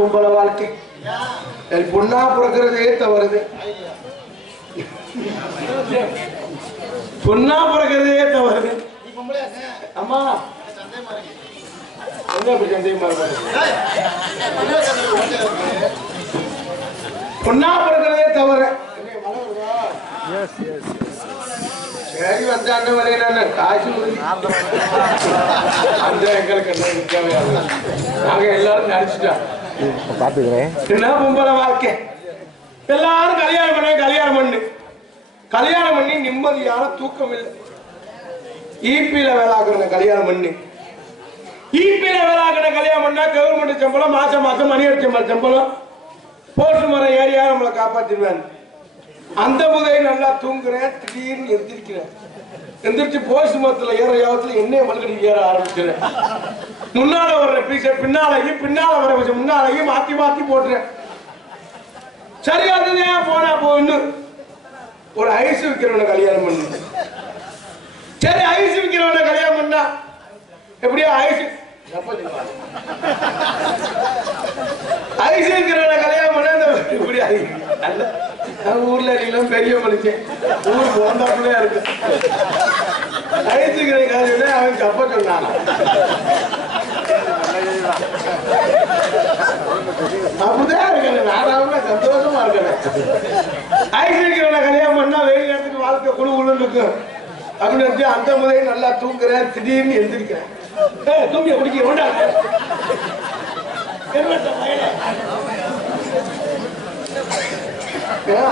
பொம்பளை வாழ்க்கை. சரி பொண்ணா பிறக்கிறதே தவறுது பொண்ணா பிறக்கிறதே தவறுது அம்மா? பொண்ணா பிறக்கிறதே தவறு சரி வந்த அண்ணன் வரையில காசு அந்த எங்களுக்கு நாங்க எல்லாரும் நடிச்சுட்டோம். பாத்துக்கிறேன். என்ன பொம்பளை வாழ்க்கை. எல்லாரும் கல்யாணம் பண்ண கல்யாணம் பண்ணு. கல்யாணம் பண்ணி நிம்மதியான தூக்கம் இல்லை. ஈபியில வேலாக்குறத கல்யாணம் பண்ணி. ஈபியில வேலாக்குற கல்யாணம் பண்ணா கவர்மெண்ட் சம்பளம் மாசம் மாசம் மணி அடிச்ச சம்பளம். போட்டு மரம் ஏரியா நம்மளை காப்பாத்திடுவேன் அந்த முதலை நல்லா தூங்குறேன் திடீர்னு எந்திரிக்கிறேன். எந்திரிச்சு போஸ்ட் மரத்துல ஏற யாவத்துல என்னைய மல்கடி ஏற ஆரம்பிக்கிறேன் முன்னால வர்ற பீச பின்னாலையும் பின்னால வர பீச முன்னாலையும் மாத்தி மாத்தி போட்டுறேன் சரி அதுதான் போனா போன்னு ஒரு ஐஸ் விற்கிறவனை கல்யாணம் பண்ணு. சரி ஐஸ் விற்கிறவனை கல்யாணம் பண்ணா. எப்படியோ ஐஸ் ஐஸ் விற்கிறவனை கல்யாணம் பண்ண இந்த இப்படி ஐ- ஊர்ல நீங்களும் பெரிய மனுஷன். ஊர் போந்தாப்புலயா இருக்கு. ஐஸ் விற்கிற காரியம் அவன் தப்ப சொன்னான். அப்படிதான் இருக்கேன் நாடாவும் சந்தோஷமா இருக்கேன் ஐஸ் கல்யாணம் பண்ணா வெயில் நேரத்துக்கு வாழ்க்கை குழு குழுன்னு இருக்கும். அப்படின்னு அந்த முறையை நல்லா தூங்குறேன். திடீர்னு எழுந்திருக்கிறேன் தூங்கி குடிக்க வேண்டா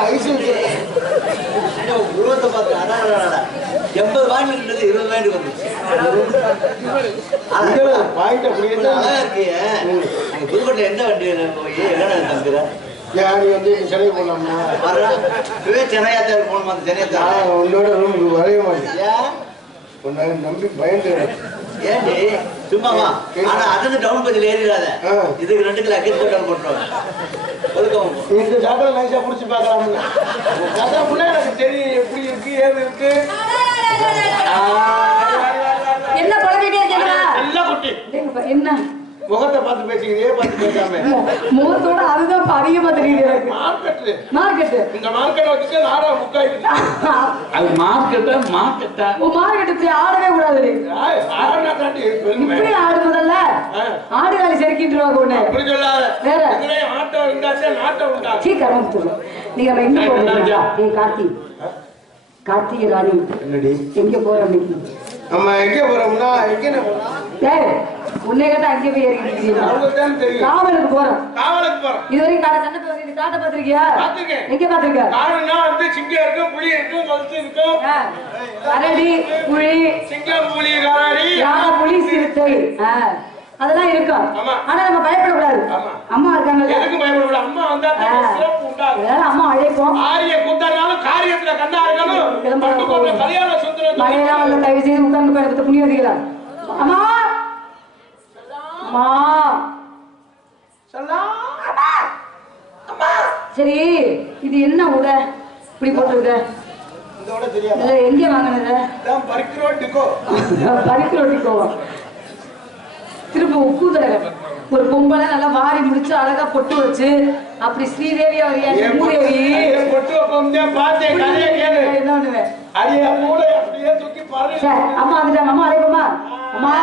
ஐஸ் உருவத்தை பார்த்து அதான் இருந்தது இருபது வாங்கி வந்துச்சு. பாயிண்ட் அப்படியே கொஞ்சம் தான் அழகா இருக்கு. அங்க புதுக்கோட்டை எந்த வண்டி போய்? யாரு வந்து போடலாமா? வர்ற. இதுவே சென்னையாத்தாரு போகணுமா அந்த சென்னையாத்தாரு? உன்னோட ரூமுக்கு வரைய மாட்டேன். உன்னை நம்பி பயந்து ஏண்டி சும்மாவா ஆனா அதுக்கு டவுன் பஸ்ல ஏறிடாத. இதுக்கு ரெண்டு கிலோ அக்கிட்டு போட்டு போட்டுருவாங்க. ஒதுக்கவும் இந்த சாப்பிட நைஸா புடிச்சு பார்க்கலாம்ல. சாப்பிட எனக்கு தெரியும் எப்படி இருக்கு ஏது இருக்கு. என்ன குழம்பிட்டே இருக்கீங்களா நல்ல குட்டி. என்ன? முகத்தை பார்த்து பேசிக்கிறே பார்த்து பேசாம. முகத்தோட அதுதான் இப்ப அதிகமா தெரியுது எனக்கு. மார்க்கெட்டு மார்க்கெட்டு இந்த மார்க்கெட் வச்சுட்டு நாடா முக்காயிட்டு அது மார்க்கெட்டா மார்க்கெட்டா உன் மார்க்கெட்டு ஆடவே கூடாது. ஆனா தாண்டி இப்படி ஆடு முதல்ல ஆ. ஆடு காலி செருக்கிட்டுருவாங்க உன்னை. அப்படி சொல்லாத வேற? ஆட்டம் இருந்தாச்சே நாட்டம் உண்டாகும் சீக்கிரம் சொல்லு நீங்க எங்க போறோம் ஏய் கார்த்தி. கார்த்திகை ராணி. என்னடி? எங்க போறோம் இன்னைக்கு நம்ம எங்க போறோம்னா எங்க போறோம் டேய் உன்னை கேட்டா அங்கே போய் ஏறிக்கிட்டு தெரியும். காவலுக்கு போறோம். காவலுக்கு போறோம். இது வரைக்கும் காட்ட சண்டை போய் இது காட்ட பாத்திருக்கியா பார்த்திருக்கேன். எங்க பாத்திருக்க காரணம்னா வந்து சிங்கம் இருக்கும் புலி இருக்கும் கழுத்து இருக்கும். ஆ, கரடி புலி. சிங்கம் புலி காரி யானை புலி சிறுத்தை? ஆ, அதெல்லாம் இருக்கும். ஆனா நம்ம பயப்படக்கூடாது. அம்மா இருக்காங்கல்ல. எதுக்கு பயப்படக்கூடாது. அம்மா வந்தா சிறப்பு உண்டாகும். அதனால அம்மா அழைப்போம். ஆரிய கூத்தானாலும் காரியத்துல கண்ணா இருக்கணும். பட்டு போட்ட கல்யாண சுந்தரம் மழையெல்லாம் வந்து தயவு செய்து உட்கார்ந்து போய் புண்ணிய வதிக்கலாம் அம்மா! அம்மா! சரி இது என்ன உடை? இப்படி தெரியாது? இதை எங்க வாங்கினது? தான் பறிக்கிறோம் டிக்கோ பறிக்கிற ஒட்டி போவோம் திரும்ப தடவை ஒரு பொம்பளை நல்லா வாரி முடிச்சு அழகா பொட்டு வச்சு அப்படி தூக்கி பாரு சரி, அம்மா வந்துட்டாங்க அம்மா அழைப்போமா அம்மா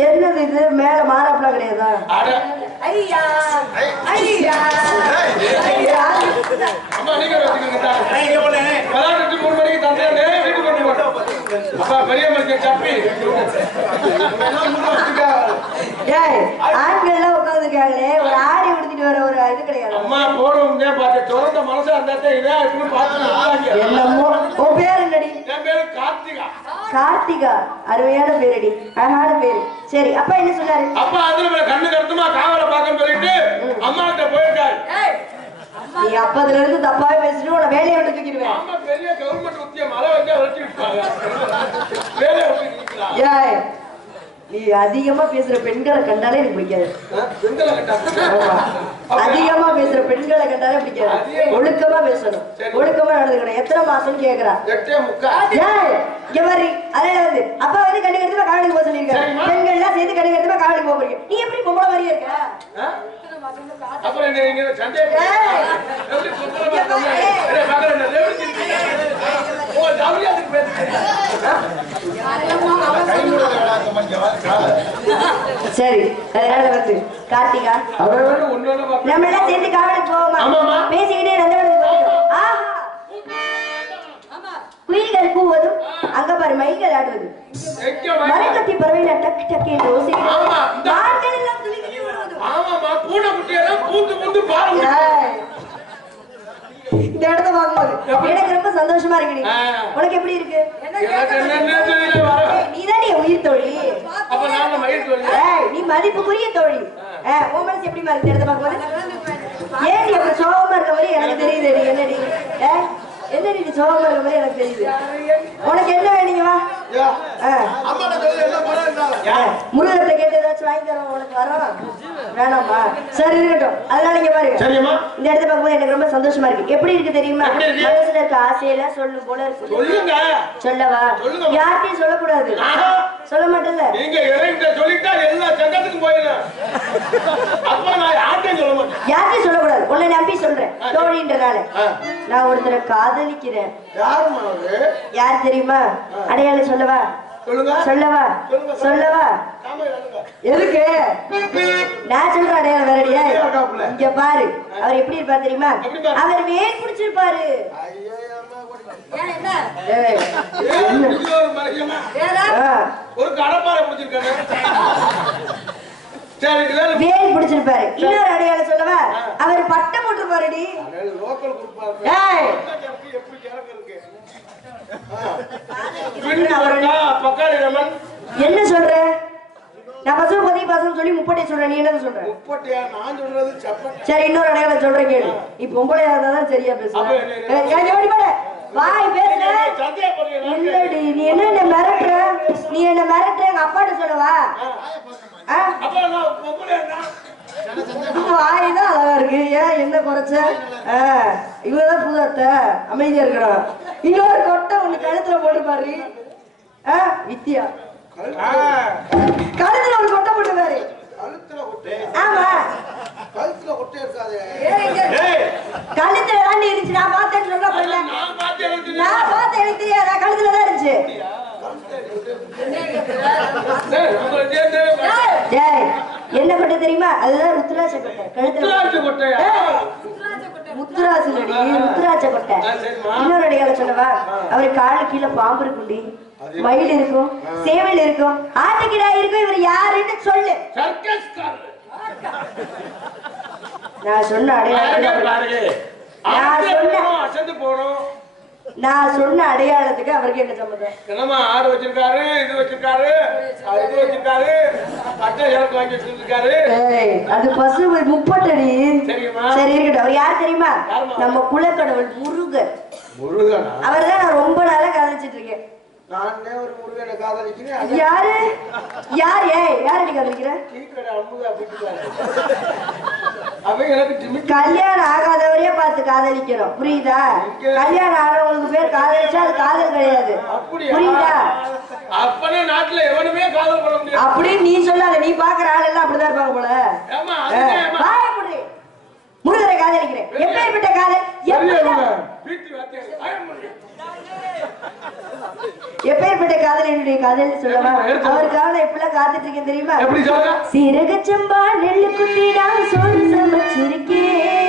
என்னது இது? மேல மாறாப்புல கிடையாதா? அட. ஐயா. ஐயா. ஐயா. அம்மா நீங்க வச்சுக்கோங்க விளையாட்டு மூணு மணிக்கு தந்தேன். வீட்டுக்கு கொண்டு போட்டோம் அப்பா பெரிய மனுஷன் சப்பி ஏய் ஆண்கள் எல்லாம் உட்காந்துருக்காங்களே ஒரு ஆடி உடுத்திட்டு வர ஒரு இது கிடையாது. அம்மா போடும் பார்த்து திறந்த மனசா இருந்தா இதா இருக்குன்னு பார்த்து என்னமோ? உன் பேர் என்னடி? என் பேரு கார்த்திகா. கார்த்திகா. அருமையான பேரடி. அழகான பேரு. சரி அப்பா என்ன சொன்னாரு? அப்பா அதுல கண்ணு கருத்துமா காவலை பார்க்க சொல்லிட்டு அம்மா கிட்ட போயிருக்காரு. நீ அப்பதுல இருந்து தப்பாவே பேசிட்டு உன வேலையை விட்டு தூக்கிடுவேன். அம்மா பெரிய கவர்மெண்ட் உத்திய மழை வச்சா வச்சு விட்டாங்க வேலையை விட்டு நிக்கலாம் ஏய் நீ அதிகமா பேசுற பெண்களை கண்டாலே எனக்கு பிடிக்காது. ஆமா. அதிகமா பேசுற பெண்களை கண்டாலே பிடிக்காது. ஒழுக்கமா பேசணும். ஒழுக்கமா நடந்துக்கணும். எத்தனை மாசம் கேக்குறா. இங்க பாரு. அதே வந்து அப்பா வந்து காவலுக்கு போக சொல்லியிருக்காரு. பெண்கள் எல்லாம் சேர்ந்து கண்ணு கருத்துமா காவலுக்கு போக போறீங்க. நீ எப்படி பொம்பளை மாதிரியே இருக்க? அப்புறம் என்ன நீங்க. சரி அதனால வந்து கார்த்திகா. நம்ம எல்லாம் சேர்ந்து காவலுக்கு போவோமா. பேசிக்கிட்டே ஆஹா! குயில்கள் கூவதும் அங்க பாரு மயில்கள் ஆடுவது? மரக்கட்டி பறவைகள் டக்கு டக்கு என்று ஓசையிடும். ஆமா, இந்த- எல்லாம் பூனை குட்டியெல்லாம் பூந்து பூந்து இடத்த பார்க்கும்போது எனக்கு ரொம்ப சந்தோஷமா இருக்குடி ஆ. உனக்கு எப்படி இருக்கு. நீதானே உயிர் தோழி. அப்ப நீ மதிப்புக்குரிய தோழி. உன் மனசு எப்படிமா இருக்கு இந்த இடத்த பார்க்கும்போது? ஏன் நீ அப்படி சோகமா இருக்க மாதிரி எனக்கு தெரியுது என்னடி? என்ன என்னடி நீ சோகமா மாதிரி எனக்கு தெரியுது. உனக்கு என்ன வேணுங்க சொல்லி முருகத்தை கேட்டு ஏதாச்சும் வாங்கி தரோம் உனக்கு வரோம். வேணாமா சரி இருக்கட்டும். அதனால இங்க பாருங்க. இந்த இடத்த பார்க்கும்போது எனக்கு ரொம்ப சந்தோஷமா இருக்கு. எப்படி இருக்கு தெரியுமா? மனசுல இருக்க ஆசையில சொல்லும் போல இருக்கு. சொல்லவா. யார்கிட்டயும் சொல்லக்கூடாது. சொல்ல மாட்டேன்ல நீங்க இறைகிட்ட சொல்லிட்டா எல்லா சங்கத்துக்கும் போயிடலாம். அப்ப நான் யார்கிட்டயும் சொல்ல மாட்டேன். யார்கிட்டயும் சொல்லக்கூடாது. உன்னை நம்பி சொல்றேன். தோழின்றனால. நான் ஒருத்தரை காதலிக்கிறேன். யார் தெரியுமா? அடையாளம் சொல்லவா? சொல்லவா. சொல்லவா. எதுக்கு? நான் சொல்ற அடையாளம் வேறடியா? இங்க பாரு. அவர் எப்படி இருப்பார் தெரியுமா? அவர் வேர் பிடிச்சிருப்பாரு. வேர் பிடிச்சிருப்பாரு. இன்னொரு அடையாளம் சொல்லவா? அவர் பட்டம் போட்டிருப்பாருடி. என்ன சொல்ற? நான் பசங்க பத்தி பசங்க சொல்லி முப்பட்டை சொல்றேன் நீ என்ன சொல்ற? முப்பட்டியா? நான் சொல்றது சப்பன். சரி இன்னொரு அடையாளம் சொல்றேன் கேளு. நீ பொம்பளையா இருந்தா தான் சரியா பேசுவ. அப்ப என்ன, என்ன? ஏய், ஏய், ஓடி போடு. வாய் பேசுற சந்தேகப்படுறீங்க இல்லடி நீ என்ன என்ன மிரட்டுற? நீ என்ன மிரட்டுற? அப்பாட்ட சொல்லவா? ஆ? அப்ப நான் பொம்பளை வாய் தான் அழகா இருக்கு. ஏன் என்ன குறைச்ச? ஆ, இவதான் புது அத்தை. அமைதியா இருக்கிறான் இன்னொரு கொட்டை ஒண்ணு கழுத்துல போட்டு பாரு. ஆ, வித்தியா. கழுத்துல ஒரு கொட்டை போட்டு பாரு. கழுத்துல கொட்டை. ஆமா. கழுத்துல கொட்டை இருக்காது. கழுத்துல தாண்டி இருந்துச்சு. நான் போறல நான் பார்த்து எனக்கு தெரியாது நான் கழுத்துல தான் இருந்துச்சு. என்ன கொட்டை தெரியுமா? அதுதான் ருத்ராட்ச கொட்டை. கழுத்துல? முத்துராசு ருத்ராட்ச கொட்டை. இன்னொரு அடையாளம் சொல்லவா? அவர் காலு கீழே பாம்பு இருக்குண்டி மயில் இருக்கும் சேவல் இருக்கும். ஆட்டுக்கிடா இருக்கும் இவர் யாருன்னு சொல்லு. நான் சொன்ன அடையாளம். நான் ஆட்டு நான் சொன்ன அடையாளத்துக்கு அவருக்கு என்ன சம்மந்தம்? என்னம்மா ஆடு வச்சிருக்காரு இது வச்சிருக்காரு அது இது வச்சிருக்காரு அட்டை இறக்கு வாங்கி வச்சிருக்காரு. அது பசு முப்பட்டடி. சரி இருக்கட்டும். அவர் யார் தெரியுமா? நம்ம குலக்கடவுள் முருகர் முருகனா? அவர் தான் நான் ரொம்ப நாளா காதலிச்சிட்டு இருக்கேன். நானே ஒரு முருகனை காதலிக்கிறேன் யாரு? யார்? ஏய் யார் அடி காதலிக்கிற? கல்யாணம் ஆகாதவரையே பார்த்து காதலிக்கணும் புரியுதா? கல்யாணம் ஆனவங்களுக்கு பேர் காதலிச்சா அது காதல் கிடையாது. புரியுதா? அப்பனே நாட்டுல எவனுமே காதல் பண்ண முடியாது. அப்படின்னு நீ சொல்லாத நீ பாக்குற ஆள் எல்லாம் அப்படிதான் இருப்பாங்க போல. முருகரை காதலிக்கிறேன். எப்பேற்பட்ட காதல் பெரிய எப்பேற்பட்ட- இவங்க. வீட்டு வாத்தியார். வாயை மூடு. எப்பேற்பட்ட காதல் என்னுடைய காதல் சொல்லவா? அவருக்காக நான் எப்படிலாம் காத்துட்டு இருக்கேன் தெரியுமா? சீரகச்சம்பா நெல்லு குத்தி நான் சோறு சமைச்சிருக்கேன்.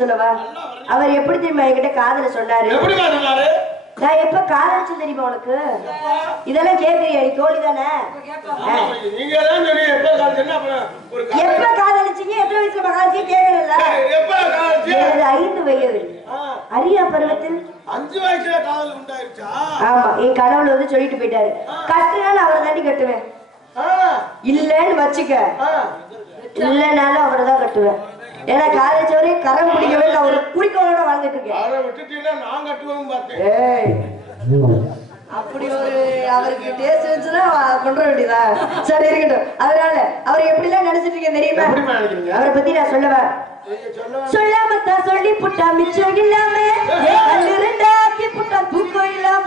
சொல்லவா? அவர் எப்படி தெரியுமா என்கிட்ட காதல சொன்னாரு? நான் எப்ப காதலிச்சு தெரியுமா உனக்கு? இதெல்லாம் கேக்குறியா நீ தோழி தானே எப்ப காதலிச்சீங்க எத்தனை வயசுல காதலிச்சு கேக்குறல எப்ப காலேஜ் எனது ஐந்து வயது. அரியா பருவத்தில்? அஞ்சு வயசுல காதல் உண்டாயிருச்சா? ஆமா என் கடவுள் வந்து சொல்லிட்டு போயிட்டாரு. கட்டுனாலும் அவரை தாண்டி கட்டுவேன். இல்லன்னு வச்சுக்க. இல்லனாலும் அவரை தான் கட்டுவேன். ஏன்னா காலேஜ் வரையும் கரம் பிடிக்கவே நான் ஒரு குறிக்கோளோட வாழ்ந்துட்டு இருக்கேன். அவரை விட்டுட்டீங்கன்னா நான் கட்டுவேன் பார்த்தேன் ஏய். அப்படி ஒரு அவருக்கு டேஸ்ட் இருந்துச்சுன்னா கொண்டு வர வேண்டியதா? சரி இருக்கட்டும். அதனால அவர் எப்படிலாம் நினைச்சிட்டு இருக்கேன் தெரியுமா? அவரை பத்தி நான் சொல்லவா? நீங்க சொல்ல சொல்லாம தான் சொல்லி புட்டா மிச்சம் இல்லாம ரெண்டாக்கி புட்டா தூக்கம் இல்லாம.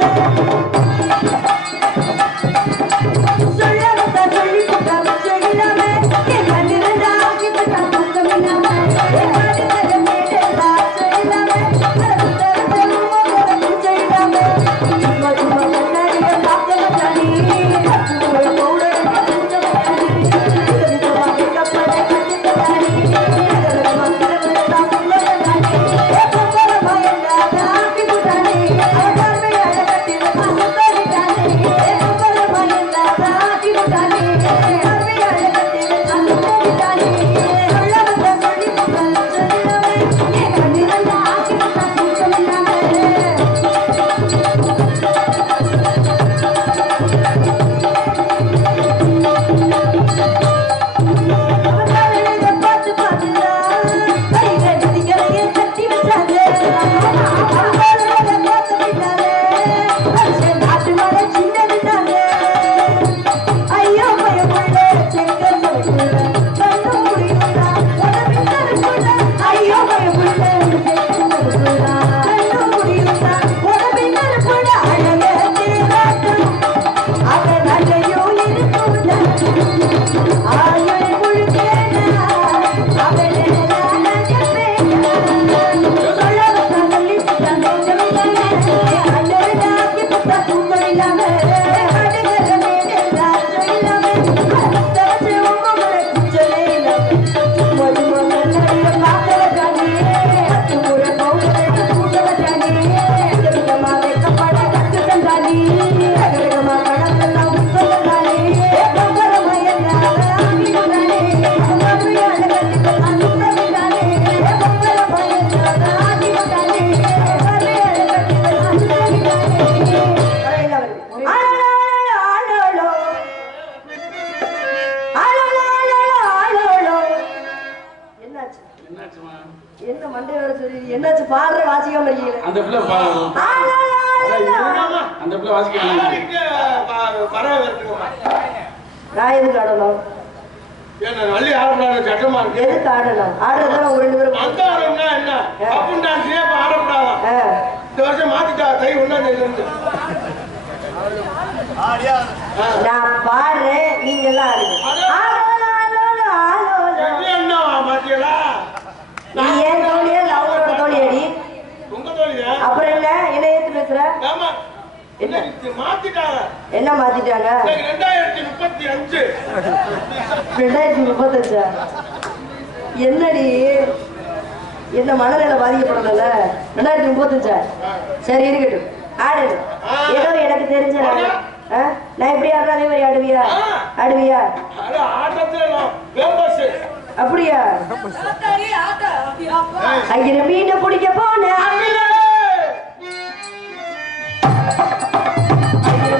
என்னாச்சு? பாடுற வாசிக்காம இருக்கீங்க அந்த பிள்ளை பா- அந்த பிள்ளை வாசிக்க வேணாம். இங்க ப- பறவை இருக்குமா? நான் எதுக்கு ஆடணும்? என்ன வள்ளி ஆடக்கூடாது சட்டமா இருக்கு? எதுக்கு ஆடணும்? ஆடுறதுதான் உங்க ரெண்டு பேரும் அந்த என்ன? ஆ. இந்த வருஷம் மாத்திட்டா தை ஒன்னாம் தேதி இருந்து. நான் பாடுறேன் நீங்க எல்லாம் ஆடுங்க என்ன மாத்தியலா நீ ஏன் தோழியா? இல்ல உங்க தோழியா? அப்புறம் என்ன? என்ன ஏத்து பேசுற? ஆமா. என்ன? மாத்திட்டாங்க. என்ன மாத்திட்டாங்க? இன்னைக்கு ரெண்டாயிரத்தி முப்பத்தி அஞ்சு. ரெண்டாயிரத்தி முப்பத்தஞ்சா? என்னடி? என்ன மனநிலை பாதிக்கப்படுறதுல ரெண்டாயிரத்தி முப்பத்தஞ்சா? சரி இருக்கட்டும். ஆடு ஏதோ எனக்கு தெரிஞ்ச? நான் எப்படி ஆடுறேன் அதே மாதிரி ஆடுவியா ஆடுவியா அப்படியா? அங்கிற மீனை பிடிக்க அங்கிற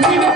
மீனை